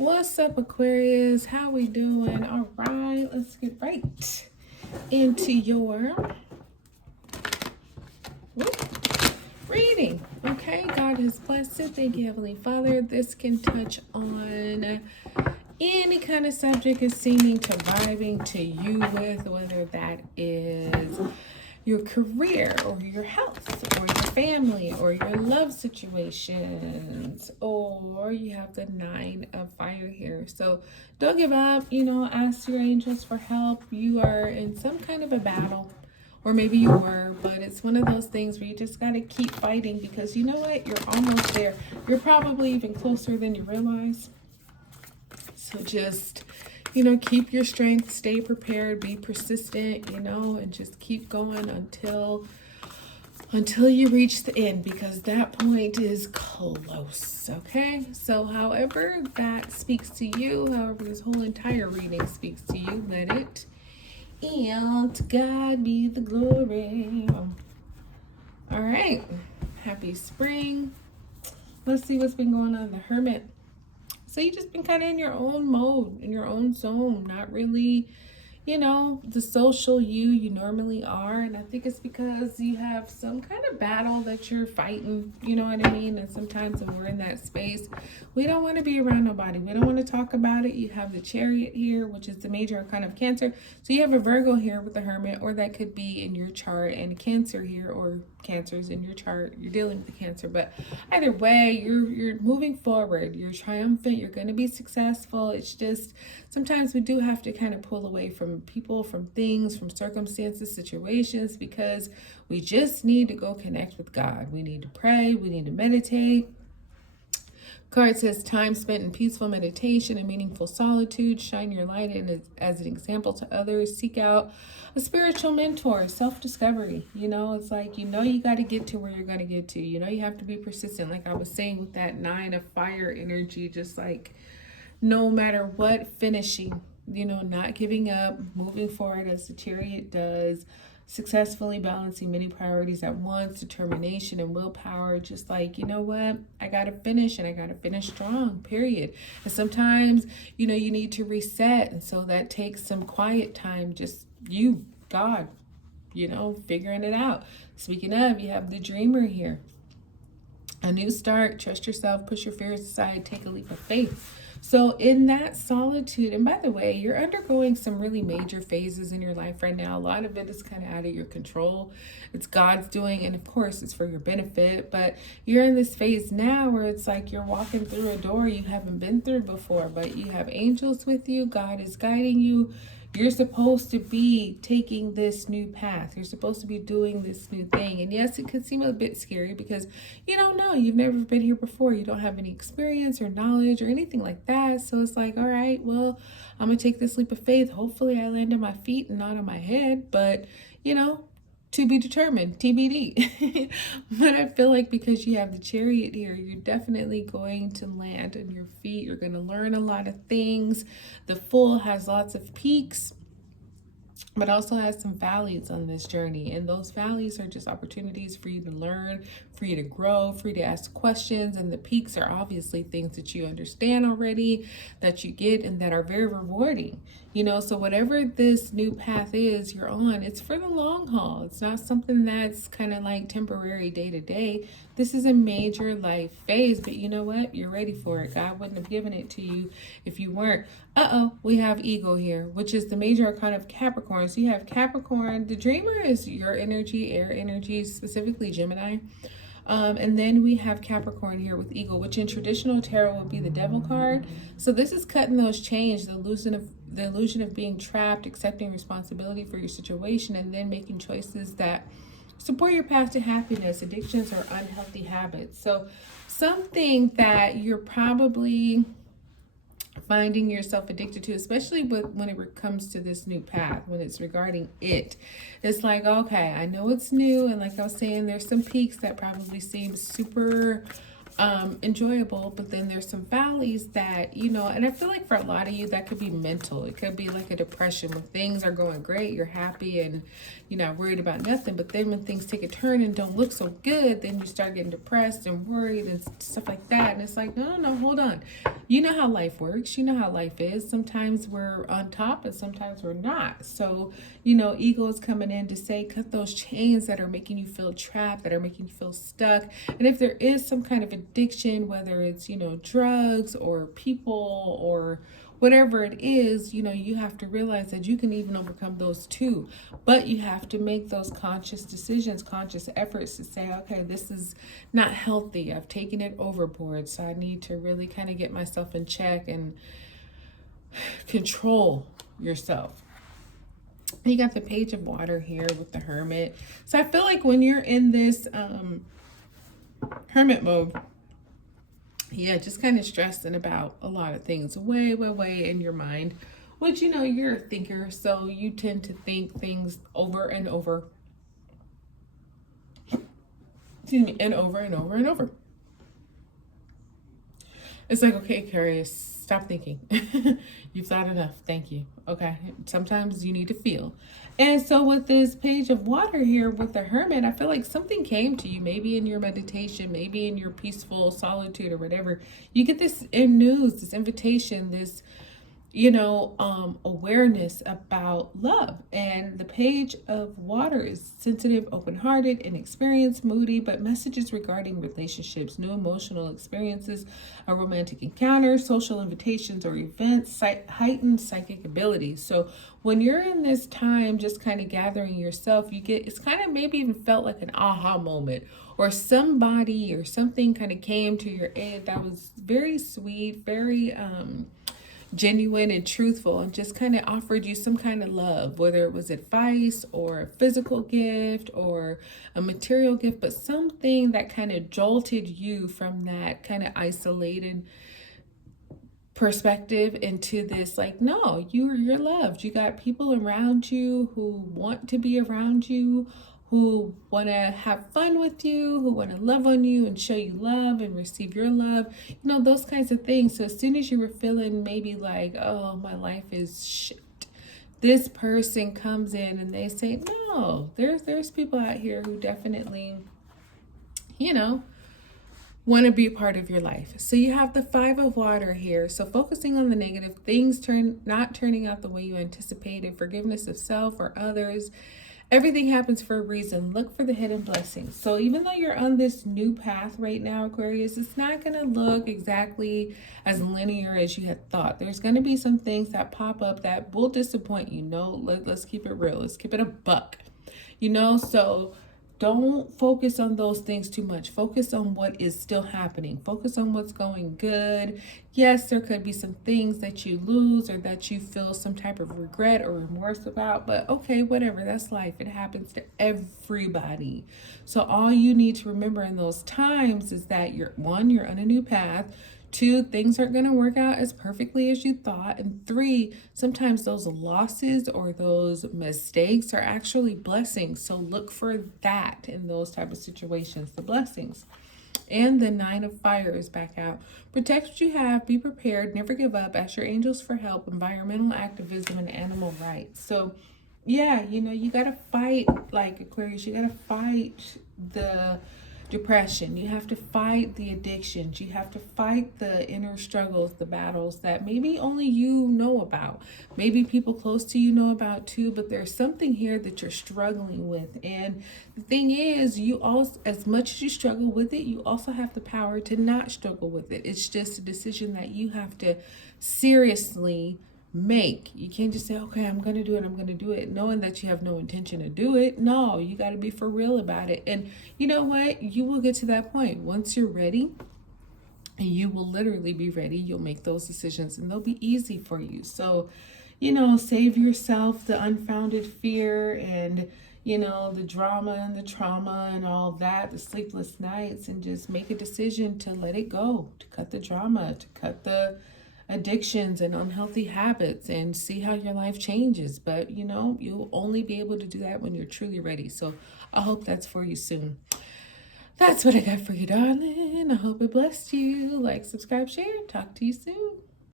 What's up, Aquarius? How we doing? All right, let's get right into your reading. Okay, God is blessed. Thank you, Heavenly Father. This can touch on any kind of subject is seeming to vibing to you with, whether that is your career or your health or your family or your love situations, or you have the 9 of fire here. So don't give up, ask your angels for help. You are in some kind of a battle, or maybe you were, but it's one of those things where you just got to keep fighting, because you know what, you're almost there. You're probably even closer than you realize. So just, keep your strength, stay prepared, be persistent, and just keep going until you reach the end, because that point is close. Okay, so however that speaks to you, however this whole entire reading speaks to you, let it, and to God be the glory. All right, happy spring. Let's see what's been going on. The Hermit. So you just been kind of in your own mode, in your own zone, not really, the social you normally are. And I think it's because you have some kind of battle that you're fighting, you know what I mean? And sometimes when we're in that space, we don't want to be around nobody. We don't want to talk about it. You have the Chariot here, which is the major arcana of Cancer. So you have a Virgo here with the Hermit, or that could be in your chart, and Cancer here, or Cancers in your chart. You're dealing with the Cancer, but either way, you're moving forward. You're triumphant. You're going to be successful. It's just sometimes we do have to kind of pull away from people, from things, from circumstances, situations, because we just need to go connect with God. We need to pray. We need to meditate. Card says time spent in peaceful meditation and meaningful solitude. Shine your light in as an example to others. Seek out a spiritual mentor. Self-discovery. It's like, you got to get to where you're going to get to. You have to be persistent. Like I was saying with that 9 of fire energy, just like no matter what, finishing, not giving up, moving forward as the Chariot does. Successfully balancing many priorities at once, determination and willpower, just like, what, I gotta finish, and I gotta finish strong, period. And sometimes, you need to reset, and so that takes some quiet time, just you, God, figuring it out. Speaking of, you have the Dreamer here. A new start, trust yourself, push your fears aside, take a leap of faith. So in that solitude, and by the way, you're undergoing some really major phases in your life right now. A lot of it is kind of out of your control. It's God's doing, and of course it's for your benefit, but you're in this phase now where it's like you're walking through a door you haven't been through before, but you have angels with you. God is guiding you. You're supposed to be taking this new path. You're supposed to be doing this new thing. And yes, it could seem a bit scary because you don't know. You've never been here before. You don't have any experience or knowledge or anything like that. So it's like, all right, well, I'm going to take this leap of faith. Hopefully I land on my feet and not on my head. But, to be determined, TBD. But I feel like because you have the Chariot here, you're definitely going to land on your feet. You're going to learn a lot of things. The Fool has lots of peaks, but also has some valleys on this journey. And those valleys are just opportunities for you to learn, for you to grow, for you to ask questions. And the peaks are obviously things that you understand already, that you get, and that are very rewarding. So whatever this new path is you're on, it's for the long haul. It's not something that's kind of like temporary day to day. This is a major life phase, but you know what? You're ready for it. God wouldn't have given it to you if you weren't. We have Ego here, which is the major arcana of Capricorn. So you have Capricorn. The Dreamer is your energy, air energy, specifically Gemini. And then we have Capricorn here with Eagle, which in traditional tarot would be the Devil card. So this is cutting those chains, the illusion of being trapped, accepting responsibility for your situation, and then making choices that support your path to happiness, addictions, or unhealthy habits. So something that you're probably finding yourself addicted to, especially when it comes to this new path, when it's regarding it. It's like, okay, I know it's new, and like I was saying, there's some peaks that probably seem super enjoyable, but then there's some valleys that, you know, and I feel like for a lot of you that could be mental. It could be like a depression when things are going great, you're happy and you're not worried about nothing, but then when things take a turn and don't look so good, then you start getting depressed and worried and stuff like that. And it's like, no, hold on. You know how life works, you know how life is. Sometimes we're on top and sometimes we're not. So, you know, ego is coming in to say, cut those chains that are making you feel trapped, that are making you feel stuck. And if there is some kind of addiction, whether it's, you know, drugs or people or whatever it is, you know, you have to realize that you can even overcome those too. But you have to make those conscious decisions, conscious efforts to say, okay, this is not healthy. I've taken it overboard. So I need to really kind of get myself in check and control yourself. You got the Page of Water here with the Hermit. So I feel like when you're in this hermit mode, yeah, just kind of stressing about a lot of things way in your mind, which, you know, you're a thinker, so you tend to think things over and over. Excuse me, and over and over and over. It's like, okay, Aquarius, stop thinking. You've thought enough. Thank you. Okay. Sometimes you need to feel. And so with this Page of Water here with the Hermit, I feel like something came to you, maybe in your meditation, maybe in your peaceful solitude or whatever. You get this news, this invitation, this, you know, awareness about love. And the Page of Water is sensitive, open-hearted, inexperienced, moody, but messages regarding relationships, new emotional experiences, a romantic encounter, social invitations or events, heightened psychic abilities. So when you're in this time just kind of gathering yourself, you get, it's kind of maybe even felt like an aha moment, or somebody or something kind of came to your aid that was very sweet, very genuine and truthful, and just kind of offered you some kind of love, whether it was advice or a physical gift or a material gift, but something that kind of jolted you from that kind of isolated perspective into this, like, no, you're loved. You got people around you who want to be around you, who want to have fun with you, who want to love on you and show you love and receive your love, you know, those kinds of things. So as soon as you were feeling maybe like, oh, my life is shit, this person comes in and they say, no, there's people out here who definitely, you know, want to be a part of your life. So you have the Five of Water here. So focusing on the negative things, not turning out the way you anticipated, forgiveness of self or others. Everything happens for a reason. Look for the hidden blessings. So even though you're on this new path right now, Aquarius, it's not going to look exactly as linear as you had thought. There's going to be some things that pop up that will disappoint you. No, let's keep it real. Let's keep it a buck. You know, so don't focus on those things too much. Focus on what is still happening. Focus on what's going good. Yes, there could be some things that you lose or that you feel some type of regret or remorse about, but okay, whatever, that's life. It happens to everybody. So all you need to remember in those times is that you're on a new path. 2, things aren't going to work out as perfectly as you thought. And 3, sometimes those losses or those mistakes are actually blessings. So look for that in those type of situations, the blessings. And the Nine of Fire is back out. Protect what you have, be prepared, never give up, ask your angels for help, environmental activism, and animal rights. So yeah, you know, you got to fight, like Aquarius, you got to fight the depression. You have to fight the addictions. You have to fight the inner struggles, the battles that maybe only you know about. Maybe people close to you know about too, but there's something here that you're struggling with. And the thing is, you also, as much as you struggle with it, you also have the power to not struggle with it. It's just a decision that you have to seriously make. You can't just say, okay, I'm going to do it, knowing that you have no intention to do it. No, you got to be for real about it. And you know what? You will get to that point. Once you're ready, and you will literally be ready, you'll make those decisions and they'll be easy for you. So, you know, save yourself the unfounded fear and, you know, the drama and the trauma and all that, the sleepless nights, and just make a decision to let it go, to cut the drama, to cut the addictions and unhealthy habits, and see how your life changes. But you know, you'll only be able to do that when you're truly ready. So I hope that's for you soon. that's what I got for you, darling. I hope it blessed you. Like, subscribe, share. Talk to you soon.